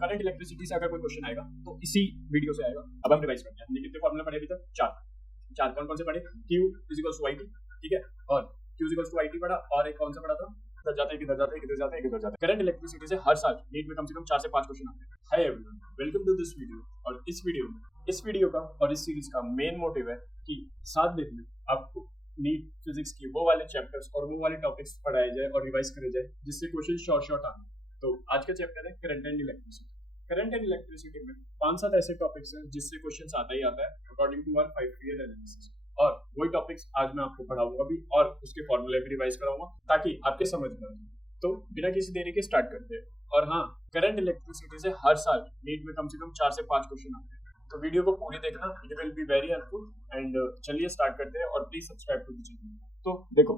Current electricity से अगर कोई क्वेश्चन आएगा तो इसी वीडियो से आएगा। अब हम रिवाइज करते हैं। हमने कितने फॉर्मूला पढ़े अभी तक? चार कौन कौन से पढ़े? Q इज IT, ठीक है, और Q इज IT पढ़ा, और एक कौन सा पढ़ा था? किधर जाते हैं, किधर जाते हैं, किधर जाते हैं, किधर जाते हैं। करंट इलेक्ट्रिसिटी से हर साल नीट में कम से कम 4 से 5 क्वेश्चन आते हैं। Hi everyone, welcome to this video. और इस वीडियो का और इस सीरीज का मेन मोटिव है कि 7 दिन में आपको नीट फिजिक्स की वो वाले चैप्टर्स और वो वाले टॉपिक्स पढ़ाए जाए और रिवाइज करे जाए जिससे क्वेश्चन शॉर्ट आए। तो आज का चैप्टर है current and electricity. Current and electricity में 5-7 ऐसे टॉपिक्स हैं जिससे क्वेश्चन आता ही आता है according to our 5 year analysis. और वही टॉपिक्स आज मैं आपको पढ़ाऊंगा भी और उसके फॉर्मूले भी रिवाइज कराऊंगा ताकि आपके समझ में आए। तो बिना किसी देरी के स्टार्ट करते हैं। और हाँ, करंट इलेक्ट्रिसिटी से हर साल नीट में कम से कम 4 से 5 क्वेश्चन आते हैं। तो वीडियो को पूरी देखना, it will be very helpful. And चलिए स्टार्ट करते हैं और please subscribe to the channel. तो देखो,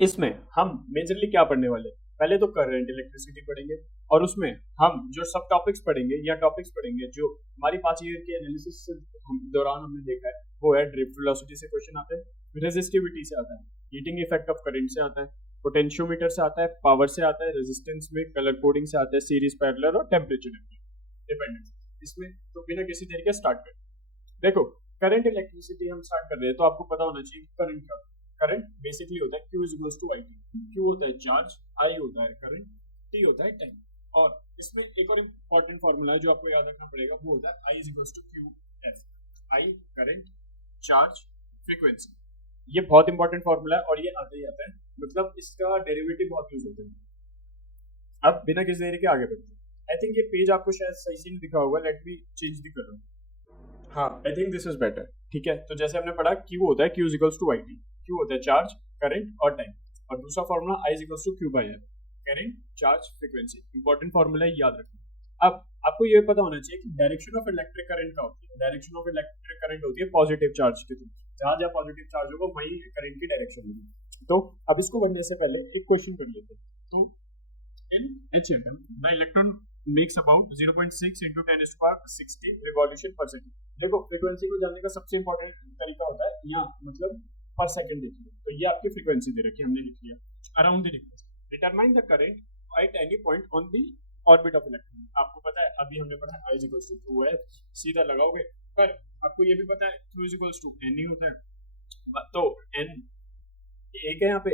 इसमें हम मेजरली क्या पढ़ने वाले हैं? पहले तो करंट इलेक्ट्रिसिटी पढ़ेंगे और उसमें हम जो सब टॉपिक्स पढ़ेंगे या टॉपिक्स पढ़ेंगे जो हमारी 5 ईयर के एनालिसिस दौरान हमने देखा है, वो है ड्रिफ्ट वेलोसिटी से क्वेश्चन आता है, रेजिस्टिविटी से आता है, हीटिंग इफेक्ट ऑफ करंट से आता है, पोटेंशियोमीटर से आता है, पावर से आता है, रेजिस्टेंस में कलर कोडिंग से आता है, सीरीज पैरेलल और टेम्परेचर डिपेंडेंस। इसमें तो बिना किसी देरी के स्टार्ट करें। देखो, करंट इलेक्ट्रिसिटी हम स्टार्ट कर रहे हैं तो आपको पता होना चाहिए करंट क्या है। करंट बेसिकली होता है Q is to IT। Q होता है चार्ज, I होता है करंट, T होता है टाइम। और इसमें एक और इम्पोर्टेंट फॉर्मूला है जो आपको याद रखना पड़ेगा, वो होता है I is to QF। I current, charge, frequency. ये बहुत इंपॉर्टेंट फॉर्मूला है और ये आता ही आता है, मतलब इसका डेरिवेटिव बहुत यूज होता है। अब बिना किसी देरी के आगे बढ़ते हैं। आई थिंक ये पेज आपको शायद सही से नहीं दिखा होगा, let me change the colour. हाँ, I think this is better, ठीक है। तो जैसे हमने पढ़ा, Q होता है Q is to IT। Q होता है चार्ज, करंट और टाइम। और दूसरा formula I is to Q/R, current, charge, frequency. Important formula याद रखना। अब आपको ये पता होना चाहिए कि डायरेक्शन ऑफ इलेक्ट्रिक करंट क्या होती है। डायरेक्शन ऑफ इलेक्ट्रिक करंट होती है पॉजिटिव चार्ज की तरफ। जहाँ जहाँ पॉजिटिव चार्ज होगा वही करंट की डायरेक्शन होगी। तो अब इसको बढ़ने से पहले एक क्वेश्चन कर लेते हैं। तो इन H atom the electron makes about 0.6 into 10⁻60 revolution per second। देखो, फ्रीक्वेंसी को जानने का सबसे इंपॉर्टेंट तरीका होता है यहाँ, मतलब पर सेकंड देखिए। तो ये आपकी फ्रीक्वेंसी दे रखी है, हमने लिख लिया around the nucleus. Determine the current at any point on the orbit of electron. आपको पता है, अभी हमने पढ़ा I इज टू QF, सीधा लगाओगे। पर आपको ये भी पता है Q इज टू N ही होता है। तो N एक है यहाँ पे,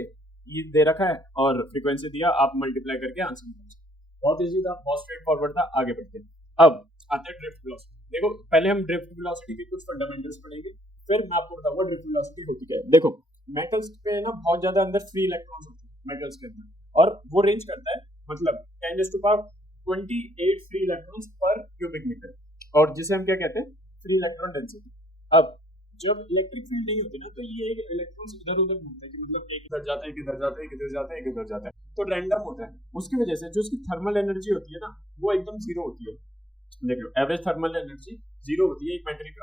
ये दे रखा है और फ्रीक्वेंसी दिया, आप मल्टीप्लाई करके आंसर निकाल। बहुत इजी था, बहुत स्ट्रेट फॉरवर्ड था। आगे बढ़ते हैं। अब आते हैं ड्रिफ्ट वेलोसिटी। देखो, पहले हम ड्रिफ्ट वेलोसिटी के कुछ फंडामेंटल्स पढ़ेंगे, फिर मैं आपको बताऊंगा ड्रिफ्ट वेलोसिटी होती क्या है। देखो, मेटल्स पे ना बहुत ज्यादा अंदर फ्री इलेक्ट्रॉन्स होते हैं मेटल्स के अंदर, और वो रेंज करता है मतलब 10⁻28 फ्री इलेक्ट्रॉन्स पर क्यूबिक मीटर, और जिसे हम क्या कहते हैं, फ्री इलेक्ट्रॉन डेंसिटी। अब जब इलेक्ट्रिक फील्ड नहीं होती ना, तो ये इलेक्ट्रॉन्स इधर उधर घूमते हैं कि मतलब एक इधर जाता है, किधर जाता है, किधर जाता है, किधर जाता है, तो रैंडम होता है। उसकी वजह से जो उसकी थर्मल एनर्जी होती है ना, वो एकदम जीरो होती है। देखो, एवरेज थर्मल एनर्जी जीरो होती है एक मेटेरिक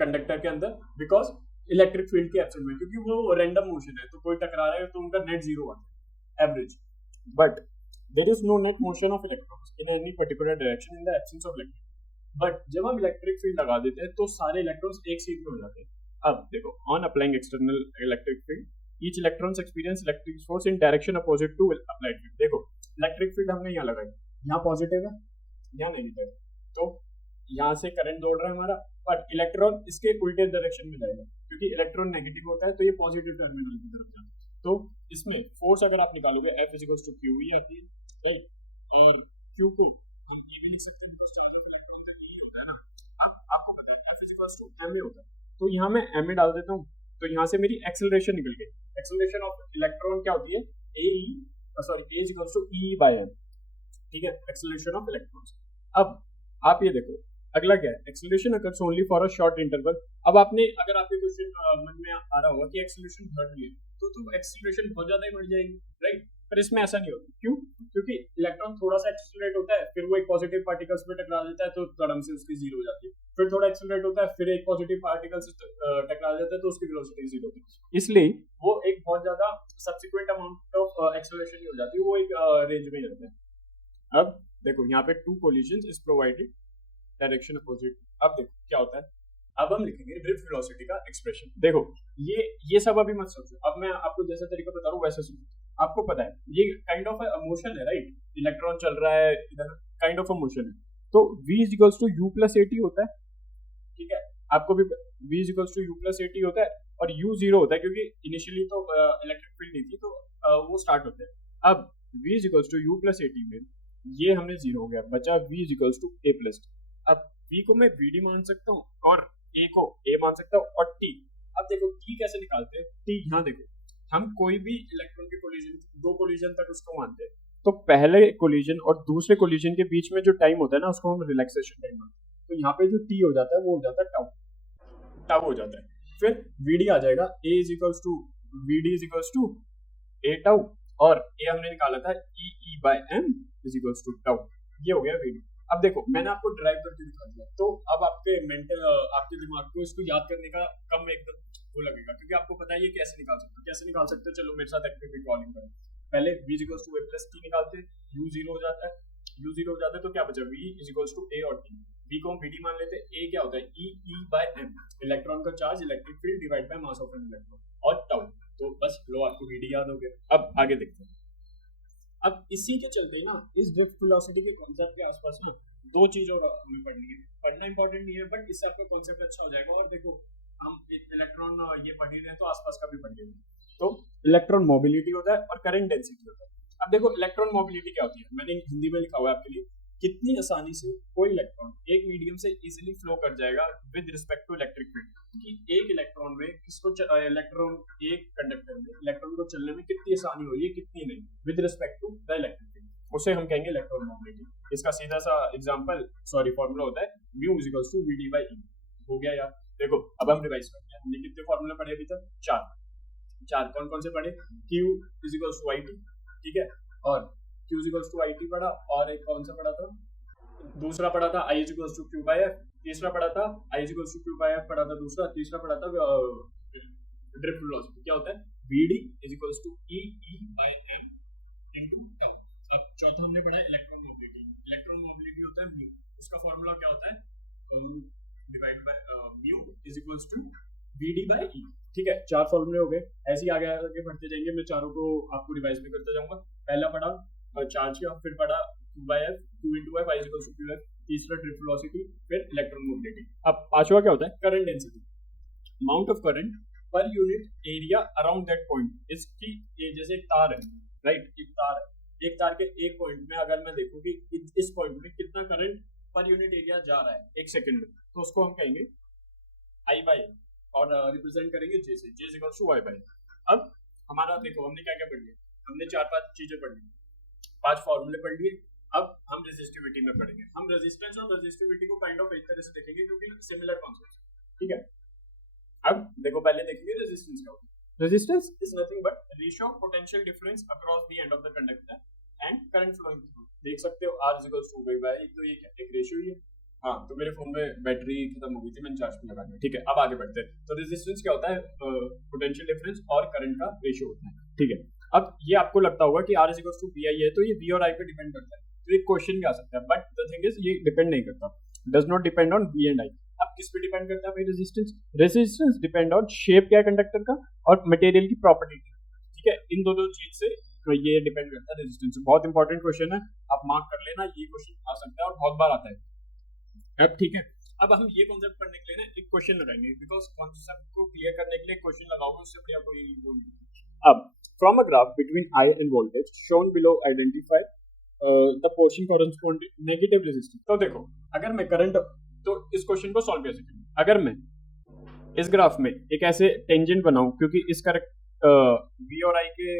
कंडक्टर के अंदर, बिकॉज इलेक्ट्रिक फील्ड के एब्सेंट में, क्योंकि वो रैंडम मोशन है, तो कोई टकरा रहा है तो उनका नेट जीरो आता है average. But there is no net motion of electrons in any particular direction in the absence of electric. But जब हम इलेक्ट्रिक फील्ड लगा देते हैं तो सारे इलेक्ट्रॉन्स एक सीध में हो जाते हैं। अब देखो, on applying external electric field each electrons experience electric force in direction opposite to applied field. देखो, इलेक्ट्रिक फील्ड हमने यहाँ लगाई, यहाँ पॉजिटिव है, यहाँ नेगेटिव है, तो यहाँ से करंट दौड़ रहा है हमारा, पर इलेक्ट्रॉन इसके उल्टे डायरेक्शन में जाएगा, क्योंकि इलेक्ट्रॉन नेगेटिव होता है तो ये पॉजिटिव टर्मिनल की तरफ जाता है। तो इसमें फोर्स अगर आप निकालोगे, F इज टू Q ही आती है, और Q को हम ये भी लिख सकते हैं बिकॉज़ चार्ज ऑफ इलेक्ट्रॉन का ये होता है ना। आपको पता है F इज टू M होता है, तो यहाँ मैं M डाल देता हूँ, तो यहाँ से मेरी एक्सेलरेशन निकल गई। एक्सेलरेशन ऑफ इलेक्ट्रॉन क्या होती है, A इज टू E/m, ठीक है, एक्सेलरेशन ऑफ इलेक्ट्रॉन्स। अब आप ये देखो, अगला क्या है, acceleration occurs only for a short interval. अब आपने, अगर आपके क्वेश्चन मन में आ रहा होगा कि एक्सेलरेशन बढ़ रही है, तो एक्सेलरेशन बहुत ज्यादा ही बढ़ जाएगी, राइट। पर इसमें ऐसा नहीं होता। क्यों? क्योंकि इलेक्ट्रॉन थोड़ा सा एक्सेलरेट होता है, फिर वो एक पॉजिटिव पार्टिकल्स में टकरा देता है तो तड़म से उसकी जीरो हो जाती है, फिर थोड़ा एक्सेलरेट होता है, फिर एक पॉजिटिव पार्टिकल से टकरा जाता है तो उसकी वेलोसिटी जीरो होती है। इसलिए वो एक बहुत ज्यादा सब्सिक्वेंट अमाउंट ऑफ एक्सेलरेशन ही हो जाती है, वो एक रेंज में रहता है। अब देखो, यहाँ पे two collisions is provided direction opposite. अब देखो क्या होता है, अब हम लिखेंगे ड्रिफ्ट वेलोसिटी का एक्सप्रेशन। देखो, ये सब अभी मत सोचो, अब मैं आपको जैसा तरीका बता रहा हूँ वैसे सोचो। आपको पता है ये काइंड ऑफ मोशन है, राइट? इलेक्ट्रॉन चल रहा है इधर, काइंड ऑफ मोशन है। तो v is equals to u plus a t होता है, ठीक है? आपको भी v is equals to u plus a t होता है, और u जीरो होता है क्योंकि इनिशियली तो इलेक्ट्रिक फील्ड नहीं थी, तो वो स्टार्ट होते हैं। अब v is equals to u plus a t में ये हमने जीरो हो गया, बचा v is equals to a plus. अब v को मैं vd मान सकता हूँ और a को a मान सकता हूँ, और t, अब देखो t कैसे निकालते हैं? t यहाँ देखो, हम कोई भी इलेक्ट्रॉन के कोलिजन, दो कोलिजन तक उसको मानते हैं, तो पहले कोलिजन और दूसरे कोलिजन के बीच में जो टाइम होता है ना, उसको हम रिलैक्सेशन टाइम मानते हैं। तो यहाँ पे जो t हो जाता है वो हो जाता है टाउ, टाउ हो जाता है। फिर vd आ जाएगा, a is equals to vd is equals to a tau, और a हमने निकाला था e by m is equals to tau, ये हो गया vd। अब देखो मैंने आपको ड्राइव करके दिखा दिया, तो अब आपके मेंटल, आपके दिमाग को इसको याद करने का कम एकदम वो लगेगा, क्योंकि आपको पता है ये कैसे निकाल सकते हो, कैसे निकाल सकते हो। चलो मेरे साथ एक्टिव रिकॉर्डिंग करें। पहले v is equals to a plus t निकालते हैं, u जीरो हो जाता है, u जीरो हो जाता है, तो क्या बचा? v is equals to a और t। v को हम vd मान लेते हैं, a क्या होता है? e बाय m, इलेक्ट्रॉन का charge, electric field divide by mass of an electron, और टाउ। तो बस लो, आपको vd याद हो गया। अब आगे देखते हैं। अब इसी के चलते ना, इस ड्रिफ्ट वेलोसिटी के कॉन्सेप्ट के आसपास ना दो चीज और हमें पढ़नी है। पढ़ना इंपॉर्टेंट नहीं है, बट इससे आपका कॉन्सेप्ट अच्छा हो जाएगा। और देखो हम एक इलेक्ट्रॉन ये पढ़ ही रहे हैं, तो आसपास का भी पढ़ लेंगे। तो इलेक्ट्रॉन मोबिलिटी होता है और करंट डेंसिटी होता है। अब देखो इलेक्ट्रॉन मोबिलिटी क्या होती है, मैंने हिंदी में लिखा हुआ है आपके लिए। कितनी आसानी से कोई इलेक्ट्रॉन एक मीडियम से इजीली फ्लो कर जाएगा with respect to electric field, कि एक इलेक्ट्रॉन में किसको इलेक्ट्रॉन, एक कंडक्टर में इलेक्ट्रॉन को चलने में कितनी आसानी हो रही है, कितनी नहीं, with respect to the electric field, उसे हम कहेंगे इलेक्ट्रॉन मोबिलिटी। इसका सीधा सा एग्जांपल, फॉर्मूला होता है mu is equals to vd by e। हो गया यार? देखो अब हम रिवाइज करते हैं। हमने कितने फॉर्मूले पढ़े अभी तक? चार। कौन कौन से पढ़े? q is equals to it, ठीक है, और q is equals to it पढ़ा, और एक कौन सा पढ़ा था? दूसरा पढ़ा था i is equals to q by f। तीसरा पढ़ा था i is equals to q by f पढ़ा था दूसरा। तीसरा पढ़ा था ड्रिफ्ट वेलोसिटी, क्या होता है? vd is equals to e by m into tau. अब चौथा हमने पढ़ा है इलेक्ट्रॉन मोबिलिटी। इलेक्ट्रॉन मोबिलिटी होता है म्यू, उसका फॉर्मूला क्या होता है? Divide by mu is equals to vd by e, ठीक है। चार फॉर्मूले हो गए, ऐसे ही आगे आगे बढ़ते जाएंगे। मैं चारों को आपको रिवाइज भी करते जाऊंगा। पहला पढ़ा चार्ज का, फिर पढ़ा q by f, q into f, i is equals to qf, तीसरा ड्रिफ्ट वेलोसिटी, फिर इलेक्ट्रॉन मोबिलिटी। अब पांचवा क्या होता है? Current density, amount of current per unit area around that point. इसकी जैसे एक तार है, राइट, एक तार है, एक तार के एक पॉइंट में अगर मैं देखूं कि इस पॉइंट में कितना करंट पर यूनिट एरिया जा रहा है एक सेकंड में, तो उसको हम कहेंगे I बाय, और रिप्रेजेंट करेंगे J से, J equals to Y by. अब हमारा देखो हमने क्या क्या पढ़ लिया, हमने चार पांच चीजें पढ़ ली, पांच फॉर्मूले पढ़ लिए। अब हम रेजिस्टिविटी में पढ़ेंगे। हम रेजिस्टेंस और रेजिस्टिविटी को काइंड ऑफ एक तरह से देखेंगे क्योंकि सिमिलर कॉन्सेप्ट, ठीक है। अब देखो पहले देखेंगे रेजिस्टेंस क्या होता है। Resistance is nothing but ratio of potential difference across the end of the conductor and current flowing through. देख सकते हो R is equals to V by, तो ये क्या एक रेशियो ही है। हाँ, तो मेरे फोन में बैटरी खत्म हो गई थी, मैंने चार्ज पे लगा दिया, ठीक है। अब आगे बढ़ते हैं। तो रेजिस्टेंस क्या होता है? पोटेंशियल डिफरेंस और करंट का रेशियो होता है, ठीक है। अब ये आपको लगता होगा कि R is equals to VI है, तो ये V और I पे डिपेंड करता है, तो एक क्वेश्चन भी आ सकता है, बट द थिंग इज ये डिपेंड नहीं करता, does not depend on V and I। अब किस पे डिपेंड करता है भाई resistance? Resistance depend on shape क्या है कंडक्टर का और मटेरियल की प्रॉपर्टी, ठीक है। इन दोनों चीज से ये डिपेंड करता है रेजिस्टेंस। बहुत इंपॉर्टेंट क्वेश्चन है, आप मार्क कर लेना, ये क्वेश्चन आ सकता है और बहुत बार आता है। अब ठीक है, अब हम ये कॉन्सेप्ट पढ़ने के लिए ना एक क्वेश्चन लगाएंगे, बिकॉज कॉन्सेप्ट को क्लियर करने के लिए क्वेश्चन लगाओगे, उससे बढ़िया कोई वो नहीं। अब from a graph between I end voltage shown below identify the portion corresponding negative resistance. तो देखो अगर मैं करंट, तो इस क्वेश्चन को सॉल्व कैसे करूं? अगर मैं इस ग्राफ में एक ऐसे टेंजेंट बनाऊं, क्योंकि इस V और I के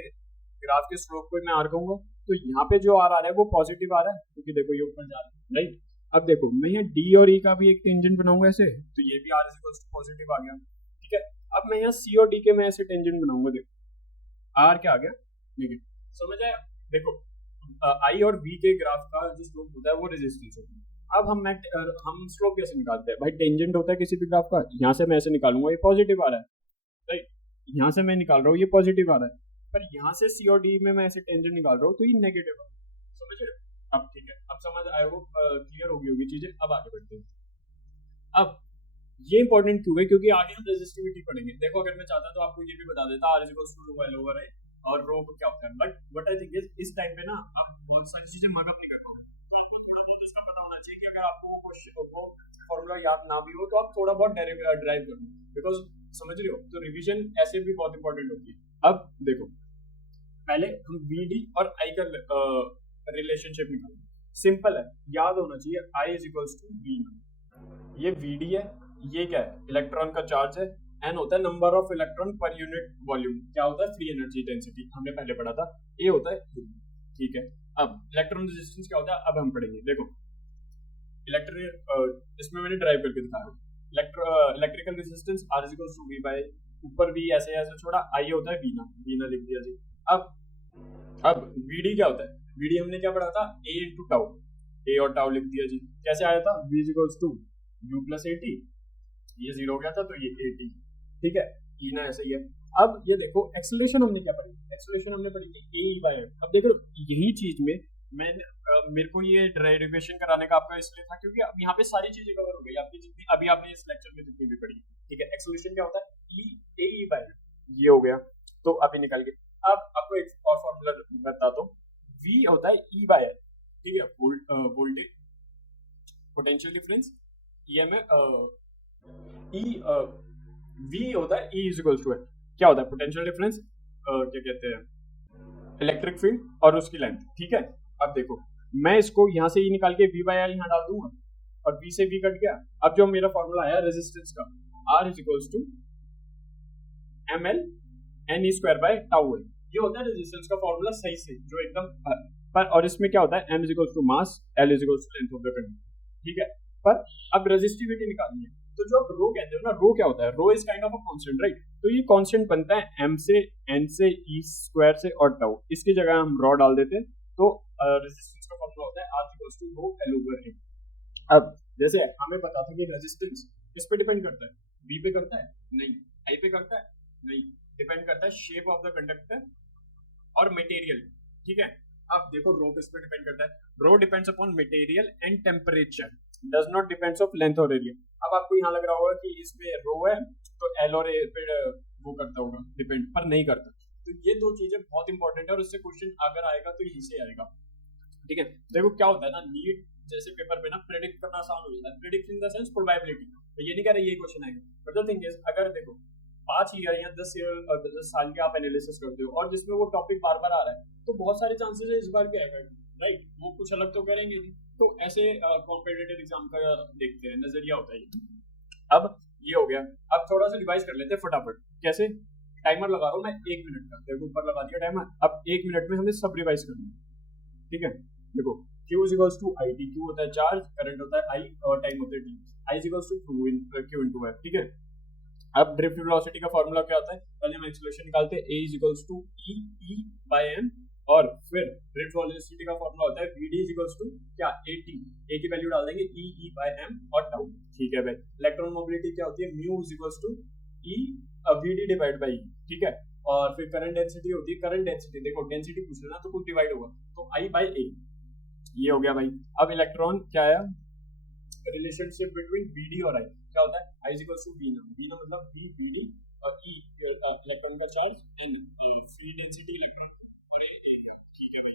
ग्राफ के स्लोप को मैं R कहूंगा, तो यहाँ पे जो R आ रहा है वो पॉजिटिव आ रहा है, क्योंकि देखो ये ऊपर जा रहा है, राइट। अब देखो मैं यहाँ D और E का भी एक टेंजेंट बनाऊंगा ऐसे, तो ये भी R is equals to positive आ गया, ठीक है। अब मैं यहाँ C और D के मैं ऐसे टेंजेंट बनाऊंगा, देखो R क्या आ गया? नेगेटिव। समझ आया? देखो I और V के ग्राफ का जो स्लोप होता है वो रेजिस्टेंस होता है। अब हम स्लोप कैसे निकालते हैं भाई? टेंजेंट होता है किसी भी ग्राफ का, यहाँ से मैं ऐसे निकालूंगा, ये पॉजिटिव आ रहा है, राइट। यहाँ से मैं निकाल रहा हूँ, ये पॉजिटिव आ रहा है, पर यहाँ से C और D में मैं ऐसे टेंजेंट निकाल रहा हूँ, तो ये नेगेटिव है। समझ रहे? अब ठीक है, अब समझ आए वो क्लियर हो गई होगी चीजें। अब आगे बढ़ते हैं। अब ये इंपॉर्टेंट क्यों है? क्योंकि आगे हम रेजिस्टिविटी पढ़ेंगे। देखो अगर मैं चाहता तो आपको ये भी बता देता R is equals to L over I, और रो क्या होता है, but what I think this time पे ना आप बहुत सारी चीजें मर्कअप नहीं कर पाओगे, तो आपको थोड़ा बहुत इसका पता होना चाहिए कि अगर आपको वो क्वेश्चन वो फॉर्मूला याद ना भी हो तो आप थोड़ा बहुत ड्राइव कर लो, बिकॉज समझ रहे हो, तो रिवीजन ऐसे भी बहुत इंपॉर्टेंट होती है। अब देखो पहले हम वीडी और आई का रिलेशनशिप निकालेंगे, सिंपल है, याद होना चाहिए आई इज इक्वल्स टू वी, ये वीडी है, ये क्या है, इलेक्ट्रॉन का चार्ज है, एन होता है number of electron per unit volume, क्या होता है, फ्री एनर्जी डेंसिटी, हमने पहले पढ़ा था, ए होता है, ठीक है। अब इलेक्ट्रॉन रेजिस्टेंस क्या होता है, अब हम पढ़ेंगे, देखो इलेक्ट्रिक इसमें मैंने ड्राइव करके दिखाया, electrical resistance R is equals to V by, ऊपर वी ऐसे ऐसे छोड़ा, आई होता है वीना, वीना लिख दिया जी। अब वीडी क्या होता है, वीडी हमने क्या पढ़ा था, ए इंटू टाउ, ए और टाउ लिख दिया जी, कैसे आया था, V is equals to u plus a t, ये जीरो हो गया था तो ये ए टी, ठीक है, ई ना ऐसे ही है। अब ये देखो एक्सेलरेशन हमने क्या पढ़ी, एक्सेलरेशन हमने पढ़ी थी ए ई बाय एम। अब देखो यही चीज में मेरे को ये डेरिवेशन कराने का आपका इसलिए था क्योंकि अब यहाँ पे सारी चीजें कवर हो गई आपकी जितनी अभी आपने इस लेक्चर में जितनी भी पढ़ी, ठीक है। एक्सेलरेशन क्या होता है, ई ए ई बाय एम, ये हो गया, तो अभी निकल गए। अब आपको एक और फॉर्मूला बताता हूँ, वी होता है ई बाय एल, ठीक है, वोल्टेज पोटेंशियल डिफरेंस, ये में ई वी होता है ई इज इक्वल्स टू है, क्या होता है, पोटेंशियल डिफरेंस, क्या कहते हैं, इलेक्ट्रिक फील्ड और उसकी लेंथ, ठीक है। अब देखो मैं इसको यहाँ से ई निकाल के वी बाय एल यहाँ डाल दूंगा और वी से वी कट गया। अब जो मेरा फॉर्मूला आया रेजिस्टेंस का, R is equals to m l n e square by tau l, ये होता है रेजिस्टेंस का फॉर्मूला सही से जो एकदम पर, और इसमें क्या होता है, m is equals to mass, l is equals to length of the conductor, ठीक है। पर अब रेजिस्टिविटी निकालनी है, तो जो आप रो कहते हो ना, रो क्या होता है, rho is kind of a constant, right, तो ये कांस्टेंट बनता है एम से, एन से, ई स्क्वायर से और टाउ, इसकी जगह हम रो डाल देते हैं, तो रेजिस्टेंस का फॉर्मूला होता है R equals to rho L over A. अब जैसे हमें पता था कि रेजिस्टेंस किस पे डिपेंड करता है, बी पे करता है नहीं, आई पे करता है नहीं, डिपेंड करता है शेप ऑफ द कंडक्टर और मटेरियल, ठीक है। अब देखो रो किस पे डिपेंड करता है, rho depends upon material and temperature, does not depends of length और एरिया। अब आपको यहाँ लग रहा होगा कि इसमें रो है तो एल और ए पे वो करता होगा डिपेंड, पर नहीं करता। तो ये दो चीजें बहुत इंपॉर्टेंट है और इससे क्वेश्चन अगर आएगा तो यहीं से आएगा, ठीक है। देखो क्या होता है ना, नीट जैसे पेपर पे ना प्रेडिक्ट करना आसान हो जाता है, predict in the sense probability, तो ये नहीं कह रहे ये क्वेश्चन आएगा, बट द थिंग इज अगर देखो 5 ईयर या 10 ईयर 10 साल के आप एनालिसिस करते हो और जिसमें वो टॉपिक बार बार आ रहा है, तो बहुत सारे चांसेस है इस बार भी आएगा, राइट, वो कुछ अलग तो करेंगे नहीं। तो ऐसे कॉम्पिटिटिव एग्जाम का देखते हैं, नजरिया होता है ये। अब ये हो गया, अब थोड़ा सा रिवाइज कर लेते हैं फटाफट, कैसे, टाइमर लगा रहा हूँ मैं 1 मिनट का, देखो ऊपर लगा दिया टाइमर, अब 1 मिनट में हमें सब रिवाइज करना है, ठीक है। देखो Q is equals to IT, Q होता है चार्ज, करंट होता है I और टाइम होता है T, I is equals to Q into F, ठीक है। अब ड्रिफ्ट वेलोसिटी का फॉर्मूला क्या होता है, पहले हम एक्सेलरेशन निकालते हैं, A is equals to E by m, और फिर ड्रिफ्ट वेलोसिटी का फॉर्मूला होता है VD is equals to क्या, AT, A की वैल्यू डाल देंगे E by m और टाउ, ठीक है भाई। इलेक्ट्रॉन मोबिलिटी क्या होती है, mu is equals to E VD divide by E, ठीक है। और फिर करंट डेंसिटी होती है, करंट डेंसिटी देखो डेंसिटी पूछ लेना तो कुछ डिवाइड होगा, तो I by A, ये हो गया भाई। अब इलेक्ट्रॉन क्या आया, रिलेशनशिप बिटवीन बीडी और आई क्या होता है, I is equals to b ना, बी ना मतलब बी बीडी और ई इलेक्ट्रॉन का चार्ज, एन फ्री डेंसिटी इलेक्ट्रॉन और ये ए, ठीक है भाई।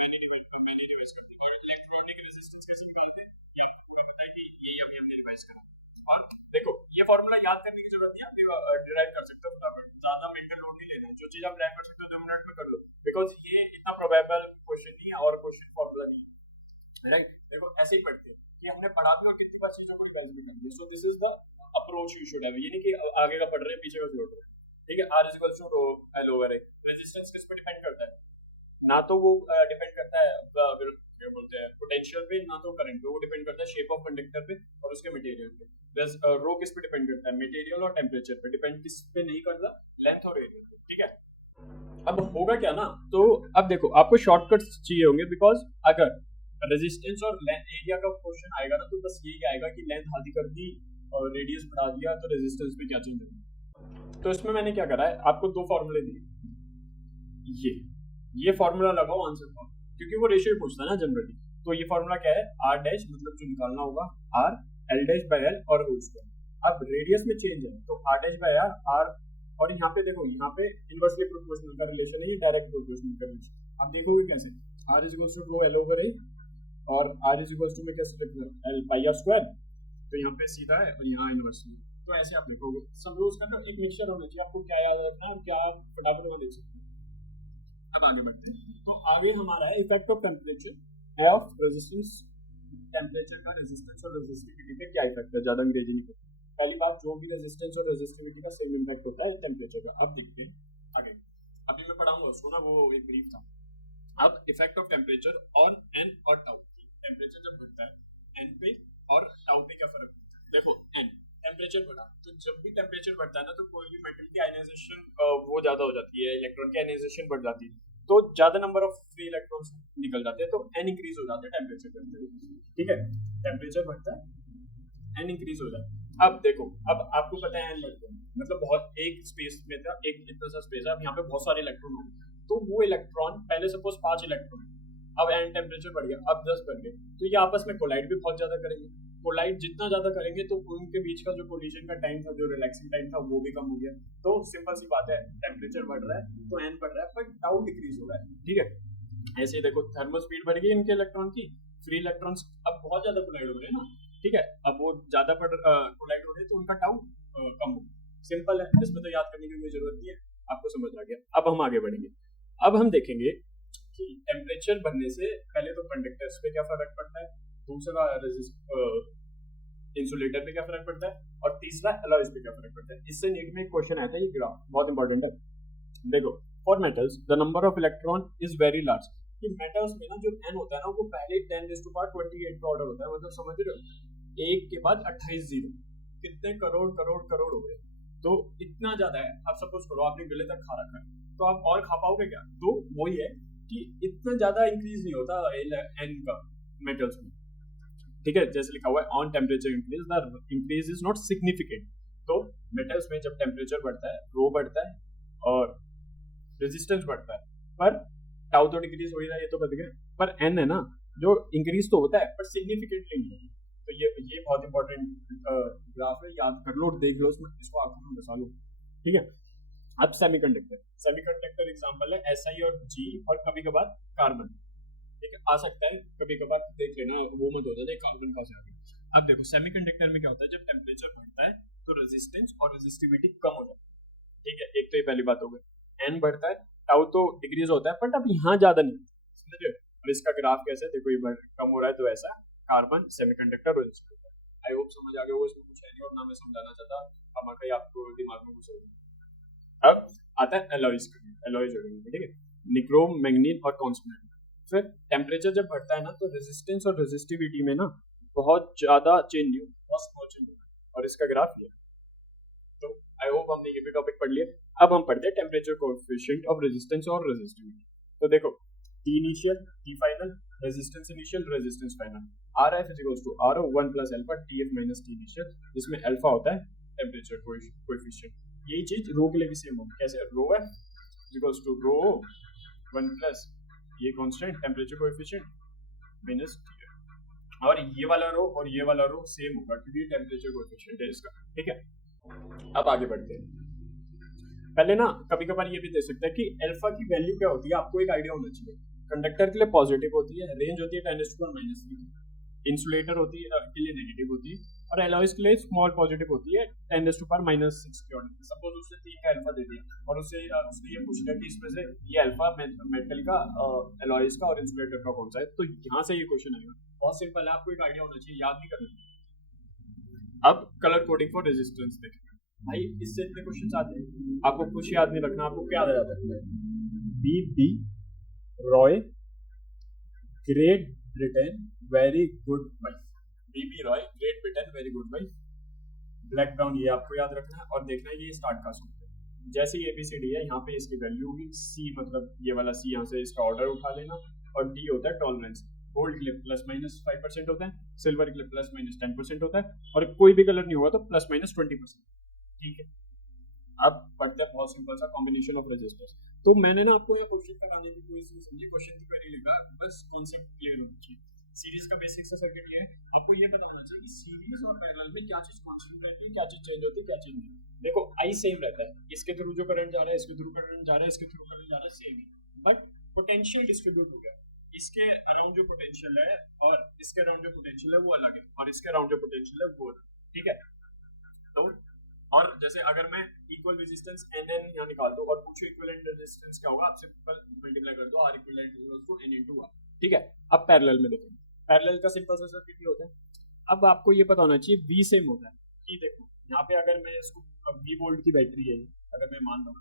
मैंने रिवाइज कर दिया, और इलेक्ट्रॉनिक रेजिस्टेंस कैसे निकालते हैं ये आपको पता है कि ये अभी हमने रिवाइज करा। और देखो ये फार्मूला याद करने की जरूरत नहीं है, आप डिराइव कर सकते हो फटाफट, ज्यादा मेंटल लोड नहीं लेना, जो चीज आप डिराइव कर सकते हो 2 मिनट में कर लो, बिकॉज ये इतना प्रोबेबल क्वेश्चन नहीं है और क्वेश्चन फार्मूला नहीं है, राइट। देखो ऐसे ही पढ़ते हैं कि हमने पढ़ा भी और कितनी बार चीजों को रिवाइज भी कर लिया, so this is the approach you should have, ये नहीं कि आगे का पढ़ रहे हैं पीछे का छोड़ रहे हैं, ठीक है। R is equals to rho L over a, resistance किस पे डिपेंड करता है, ना तो वो डिपेंड करता है क्या बोलते हैं पोटेंशियल पे, ना तो करंट पे, वो डिपेंड करता है शेप ऑफ कंडक्टर पे और उसके मटेरियल पे। प्लस रो किस पे डिपेंड करता है, मटेरियल और टेम्परेचर पे, डिपेंड किस पे नहीं करता, लेंथ और एरिया पे, ठीक है। अब होगा क्या ना, तो अब देखो आपको शॉर्टकट्स चाहिए होंगे, बिकॉज अगर रेजिस्टेंस और एरिया का क्वेश्चन आएगा ना तो बस यही आएगा कि लेंथ आधी कर दी और रेडियस बढ़ा दिया तो रेजिस्टेंस पे क्या चेंज होगा। तो इसमें मैंने क्या करा है, आपको 2 फॉर्मूले दिए, ये फॉर्मूला लगाओ आंसर फॉर्म, क्योंकि वो रेशियो पूछता है ना जनरली। तो ये फॉर्मूला क्या है, आर डैश मतलब जो निकालना होगा R, l dash by l और होल स्क्वायर। अब रेडियस में चेंज है तो R dash by R, R और यहाँ पे देखो, यहाँ पे इनवर्सली प्रोपोर्शनल का रिलेशन है, ये डायरेक्ट प्रोपोर्शनल का रिलेशन। अब देखोगे कैसे, R is equals to rho L over A, और आर इज इक्वल्स टू में कैसे लिखना है एल पाई आर स्क्वायर, तो यहाँ पे सीधा है और यहाँ इनवर्सली। तो ऐसे आप देखोगे, सब रोज का एक मिक्सचर होना चाहिए, आपको क्या याद रखना है और क्या आप फटाफट में देख सकते हैं। अब आगे बढ़ते हैं, तो आगे हमारा है effect of temperature of resistance. Temperature का रेजिस्टेंस और रेजिस्टिविटी पे क्या इफेक्ट है, ज्यादा अंग्रेजी नहीं पता। पहली बात, जो भी रेजिस्टेंस और रेजिस्टिविटी का सेम इम्पैक्ट होता है टेम्परेचर का। अब देखते हैं आगे, अभी मैं पढ़ाऊंगा उसको ना, वो एक ब्रीफ था। अब effect of temperature on an और टाउ। टेम्परेचर जब बढ़ता है एन पे और टाउ पे क्या फर्क होता है, देखो एन टेम्परेचर बढ़ा, तो जब भी टेम्परेचर बढ़ता है ना, तो कोई भी मेटल की आयनाइजेशन वो ज्यादा हो जाती है, इलेक्ट्रॉन की आयनाइजेशन बढ़ जाती है, तो ज्यादा नंबर ऑफ फ्री इलेक्ट्रॉन्स निकल जाते हैं, तो एन इंक्रीज हो जाता है टेम्परेचर बढ़ते हुए। ठीक है, टेम्परेचर बढ़ता है एन इंक्रीज हो जाता है। अब देखो, अब आपको पता है एन बढ़ता है मतलब बहुत एक स्पेस में था, एक इतना सा स्पेस है, अब यहाँ पे बहुत सारे इलेक्ट्रॉन हो, तो वो इलेक्ट्रॉन पहले सपोज 5 इलेक्ट्रॉन, अब एन टेम्परेचर बढ़ गया, अब 10 बढ़ गए, तो ये आपस में कोलाइड भी बहुत ज्यादा करेंगे। कोलाइड जितना ज्यादा करेंगे तो उनके बीच का जो कोलिजन का टाइम था, जो रिलैक्सिंग टाइम था, वो भी कम हो गया। तो सिंपल सी बात है, टेम्परेचर बढ़ रहा है तो एन बढ़ रहा है, पर टाउ डिक्रीज हो रहा है। ठीक है, ऐसे ही देखो, थर्मल स्पीड बढ़ गई इनके इलेक्ट्रॉन की, फ्री इलेक्ट्रॉन्स अब बहुत ज्यादा कोलाइड हो रहे हैं ना, ठीक है, अब वो ज्यादा कोलाइड हो रहे हैं तो उनका टाउ कम हो। सिंपल है, इसमें तो याद करने की कोई जरूरत नहीं है, आपको समझ आ गया। अब हम आगे बढ़ेंगे, अब हम देखेंगे कि टेम्परेचर बढ़ने से पहले तो कंडक्टर्स पे क्या फर्क पड़ता है, दूसरा इंसुलेटर पे क्या फर्क पड़ता है, और तीसरा एलॉयज पे क्या फर्क पड़ता है। इससे नीट में एक क्वेश्चन आता है, ये ग्राफ बहुत इंपॉर्टेंट है। देखो, for metals the number of electron is very large. कि मेटल्स में ना जो n होता है ना, वो पहले 10⁻28 का ऑर्डर होता है, मतलब समझ रहे हो, एक के बाद 28 जीरो, कितने करोड़ करोड़ करोड़ हो गए, तो इतना ज्यादा है। आप सपोज करो आपने गले तक खा रखा है, तो आप और खा पाओगे क्या? तो वही है कि इतना ज्यादा इंक्रीज नहीं होता n का मेटल्स में। ठीक है, जैसे लिखा हुआ है on temperature increase the increase is not significant. तो मेटल्स में जब टेम्परेचर बढ़ता है, रो बढ़ता है और रेजिस्टेंस बढ़ता है, पर टाउ तो डिक्रीज हो ही रहा है, ये तो बता गया, पर एन है ना, जो इंक्रीज तो होता है पर सिग्निफिकेंटली नहीं होता। तो ये बहुत इंपॉर्टेंट ग्राफ है, याद कर लो, देख लो, इसको आंखों में बसा लो। ठीक है, अब सेमीकंडक्टर एग्जांपल है एसआई और जी, और कभी कभार कार्बन। ठीक है, आ सकता है कभी कभार, देख लेना, वो मत हो जाए कार्बन कहाँ से आ गया। अब देखो, सेमीकंडक्टर में क्या होता है, जब टेम्परेचर बढ़ता है तो रेजिस्टेंस और रेजिस्टिविटी कम हो जाती है। ठीक है, एक तो ये पहली बात हो गई। एन बढ़ता है, टाउ तो डिक्रीज होता है, बट अब यहाँ ज्यादा नहीं, समझे। और इसका ग्राफ कैसे, देखो ये कम हो रहा है, तो ऐसा carbon, semiconductor, resistance. I hope समझ आ गया होगा, इसमें कुछ है नहीं और ना मैं समझाना चाहता, हमारा कहीं आपको दिमाग में कुछ हो। अब आता है एलॉयज। ठीक है, निक्रोम, मैग्नीन और कॉन्स्टेंट। फिर टेम्परेचर जब बढ़ता है ना, तो रेजिस्टेंस और रेजिस्टिविटी में ना बहुत ज्यादा चेंज नहीं होता, बहुत स्मॉल चेंज होता है, और इसका ग्राफ ये। तो आई होप हमने ये भी टॉपिक पढ़ लिया। अब हम पढ़ते हैं टेम्परेचर कोएफिशिएंट ऑफ रेजिस्टेंस और रेजिस्टिविटी। तो देखो, T initial, T final, resistance initial, resistance final. RF is equals to RO 1 plus alpha TF minus T initial, जिसमें अल्फा होता है टेम्परेचर कोएफिशिएंट। यही चीज रो के लिए भी सेम होगी। कैसे, रो है is equals to rho 1 plus ये constant temperature coefficient minus T, और ये वाला रो और ये वाला रो सेम होगा क्योंकि टेम्परेचर कोएफिशिएंट है इसका। ठीक है, अब आगे बढ़ते हैं। पहले ना कभी कभार ये भी दे सकता है कि अल्फा की वैल्यू क्या होती है, आपको एक आइडिया होना चाहिए। कंडक्टर के लिए पॉजिटिव होती है, रेंज होती है 10⁻⁻3, इंसुलेटर होती है के लिए नेगेटिव होती है, और एलॉयज के लिए स्मॉल पॉजिटिव होती है 10⁻⁻6 के ऑर्डर। सपोज उसने 3 का अल्फा दे दिया और उसने ये पूछ लिया कि इसमें से ये अल्फा मेटल का, एलॉयज का और इंसुलेटर का कौन सा है, तो यहाँ से ये क्वेश्चन आएगा। बहुत सिंपल है, आपको एक आइडिया होना चाहिए, याद नहीं करना। अब कलर कोडिंग फॉर रेजिस्टेंस देखें भाई, इससे इतने क्वेश्चन आते हैं, आपको कुछ याद नहीं रखना, आपको क्या याद आता है, B Roy, Great Britain, very good bye. B Roy, Great Britain, very good bye. Black brown, ये आपको याद रखना है, और देखना है ये स्टार्ट का सूत्र है। जैसे ये ABCD है, यहाँ पे इसकी वैल्यू होगी, सी मतलब ये वाला सी, यहाँ से इसका ऑर्डर उठा लेना, और डी होता है टॉलरेंस। गोल्ड के लिए ±5% होता है, सिल्वर के लिए ±10% होता है, और कोई भी कलर नहीं हुआ तो ±20%। ठीक है, अब पढ़ते हैं बहुत सिंपल सा कॉम्बिनेशन ऑफ रेजिस्टर्स। तो मैंने ना आपको ये क्वेश्चन कराने की कोशिश समझी, क्वेश्चन की क्वेरी लिखा, बस कॉन्सेप्ट क्लियर होना चाहिए। सीरीज का बेसिक सा सर्किट ये है, आपको ये पता होना चाहिए कि सीरीज और पैरेलल में क्या चीज कांस्टेंट रहती है, क्या चीज चेंज होती है, क्या चीज नहीं। देखो आई सेम रहता है, इसके थ्रू जो करंट जा रहा है, इसके थ्रू करंट जा रहा है, इसके थ्रू करंट जा रहा है, सेम, बट पोटेंशियल डिस्ट्रीब्यूट हो गया। इसके अराउंड जो पोटेंशियल है और इसके अराउंड जो पोटेंशियल है वो अलग है, और इसके अराउंड जो पोटेंशियल है वो अलग, ठीक है। तो और जैसे अगर मैं इक्वल रेजिस्टेंस NN यहाँ निकाल दूं और पूछो इक्विवेलेंट रेजिस्टेंस क्या होगा, आप सिंपल मल्टीप्लाई कर दो, R equivalent equals to N into R, ठीक है। अब पैरेलल में देखेंगे, पैरेलल का सिंपल सा सर्किट ये होता है। अब आपको ये पता होना चाहिए V सेम होता है कि देखो यहाँ पे अगर मैं इसको V वोल्ट की बैटरी है, अगर मैं मान लूँ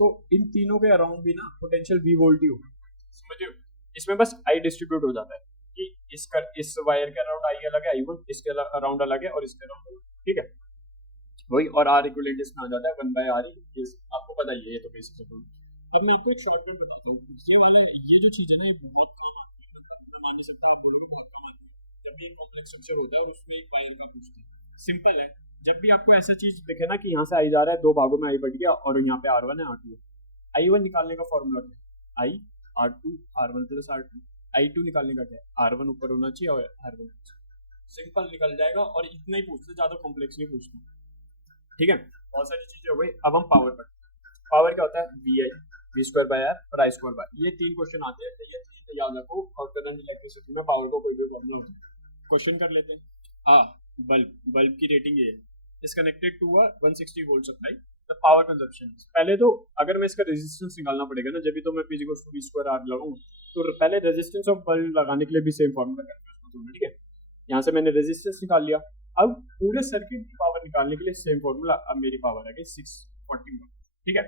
तो इन तीनों के अराउंड भी ना पोटेंशियल V वोल्ट ही होगा, समझिए। इसमें बस I डिस्ट्रीब्यूट हो जाता है कि इस वायर के अराउंड I अलग है, I1 इसके अराउंड अलग है और इसके अराउंड अलग, ठीक है वही। और R इक्विवेलेंट इसमें आ जाता है 1/R, आपको पता ही है, ये तो बेसिक है। अब मैं आपको एक शॉर्टकट बताता हूँ, ये वाला ये जो चीज़ है ना ये बहुत काम आती है, मैं मान नहीं सकता, आप बोलोगे बहुत काम आती है। जब भी कॉम्प्लेक्स स्ट्रक्चर होता है और उसमें एक वायर का पूछते हैं, सिंपल है। जब भी आपको ऐसा चीज दिखे ना कि यहाँ से I जा रहा है, दो भागों में I बढ़ गया और यहाँ पे R1 है R2 है, I1 निकालने का फॉर्मूला क्या है, I R2 R1 plus R2, I2 निकालने का क्या है, R1 ऊपर होना चाहिए और R1, सिंपल निकल जाएगा। और इतना ही पूछते, ज्यादा कॉम्प्लेक्स नहीं पूछते, ठीक है। बहुत सारी चीजें हो गई। अब हम पावर पर, पावर क्या होता है, V स्क्वायर बाय R और I स्क्वायर बाय, ये तीन क्वेश्चन आते हैं, तो ये चीज याद रखो। और करंट इलेक्ट्रिसिटी में पावर को कोई भी प्रॉब्लम होती है, क्वेश्चन कर लेते हैं। बल्ब की रेटिंग ये है, is connected to a 160 volt supply, the power consumption. पहले तो अगर मैं इसका रेजिस्टेंस निकालना पड़ेगा ना, जब भी तो मैं P = V स्क्वायर R लगाऊं, तो पहले रेजिस्टेंस ऑफ बल्ब लगाने के लिए भी सेम फॉर्मूला करना है, ठीक है। यहाँ से मैंने रेजिस्टेंस निकाल लिया, अब पूरे सर्किट की पावर निकालने के लिए सेम फॉर्मूला। अब मेरी पावर है 640 वाट, ठीक है,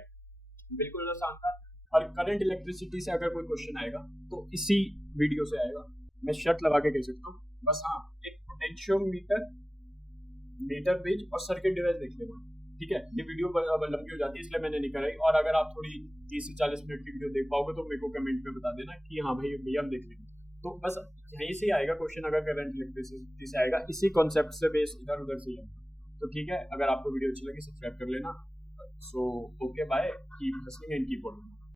बिल्कुल आसान था। और करंट इलेक्ट्रिसिटी से अगर कोई क्वेश्चन आएगा तो इसी वीडियो से आएगा, मैं शर्त लगा के कह सकता हूँ। बस हाँ, एक पोटेंशियोमीटर, मीटर ब्रिज और सर्किट डिवाइस देख लेना, ठीक है। ये वीडियो लंबी हो जाती है इसलिए मैंने नहीं कराई, और अगर आप थोड़ी 30 से 40 मिनट की वीडियो देख पाओगे तो मेरे को कमेंट में बता देना कि हाँ भाई भैया हम देख लेंगे। तो बस यहीं से आएगा क्वेश्चन, अगर करंट इलेक्ट्रिसिटी से आएगा, इसी कॉन्सेप्ट से बेस इधर उधर से आएगा। तो ठीक है, अगर आपको वीडियो अच्छी लगी सब्सक्राइब कर लेना। So okay bye, keep listening and keep watching.